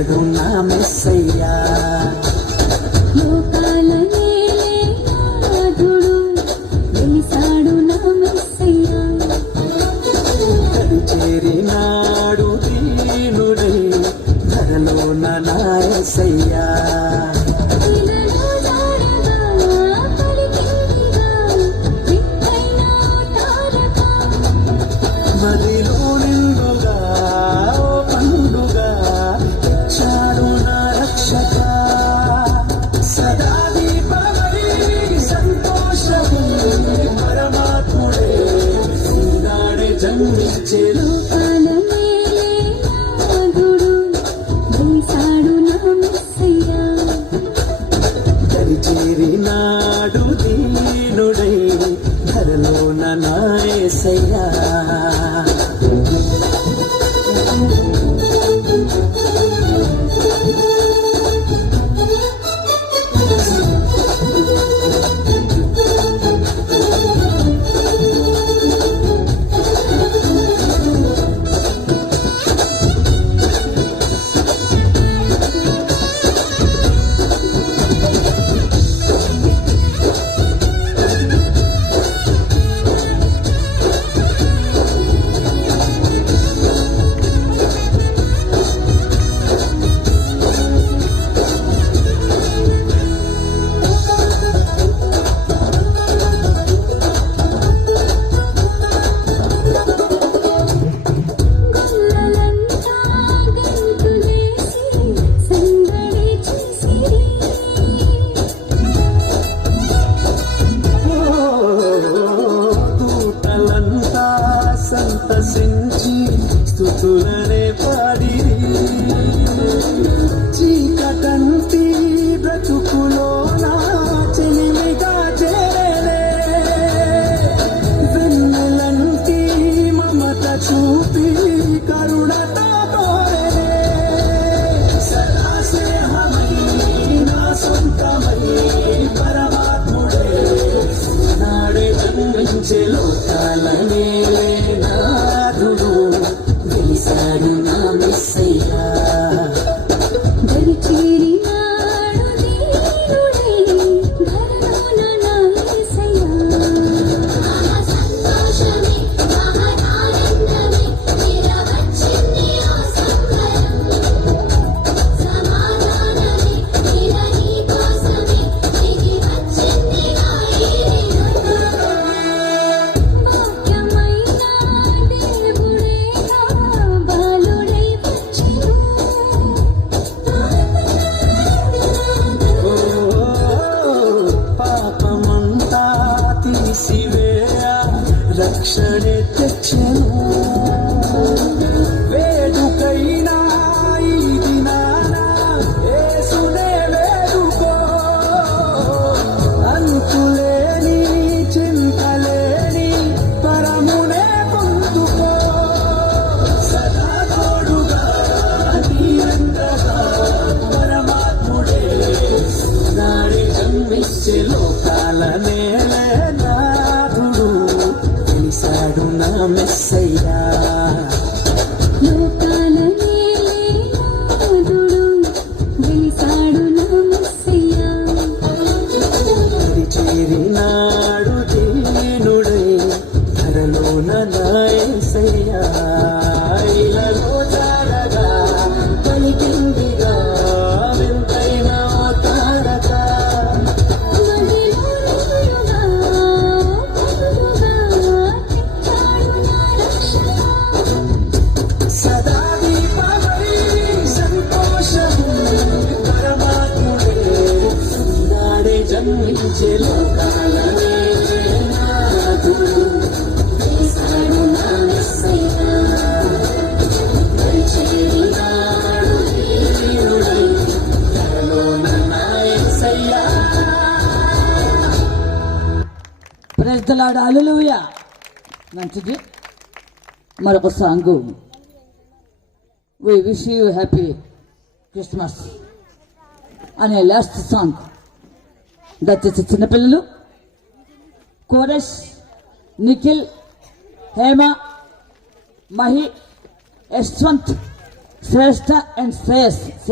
వెలిసాడు నా మెస్సయ్యా. చేరినాడు దీనుడై ధరలోన నా యేసయ్యా. మదిలో నిండుగా ఓ పండుగా ఇచ్చాడు నా రక్షక. సదా దీపమై సంతోషము పరమాత్ముడే నాడే జన్మించెను. చేరినాడు దీనుడై ధరలోన నా యేసయ్యా. సంతసించి స్తుతులనే పాడి చీకటంటి బ్రతుకులోన చెలిమిగా చేరే వెన్నెలంటి మమత చూపి కరుణతో కోరే సదా స్నేహమై నా సొంతమై పరమాత్ముడే నాడే జన్మించే లోకాలనే వెలిసాడు నా మెస్సయ్యా. రక్షణే తెచ్చెను వేడుకైనా ఈ దినాన యేసునే వేడుకో. అంతులేని చింతలేని పరమునే పొందుకో. సదా తోడుగా నీరంతగా పరమాత్ముడే నాడే జన్మించే లోకాలనే వెలిసాడు నా మెస్సయ్యా. చేరినాడు దీనుడై ధరలోన నా యేసయ్యా. ఇలలో జారగా పలికిందిగా వింతైన తారక. జన్మించే లోకాలనే నాథుడు వెలిసాడు నా మెస్సయ్యా. చేరినాడు దీనుడై ధరలోన నా యేసయ్యా. ప్రైజ్ ది లార్డ్, హల్లెలూయా. మంచిది. మరొక song, we wish you happy Christmas అనే లాస్ట్ సాంగ్. దయచేసి చిన్నపిల్లలు కోరస్, నిఖిల్, హేమ, మహి, యశ్వంత్, శ్రేష్ఠ అండ్ శ్రేయస్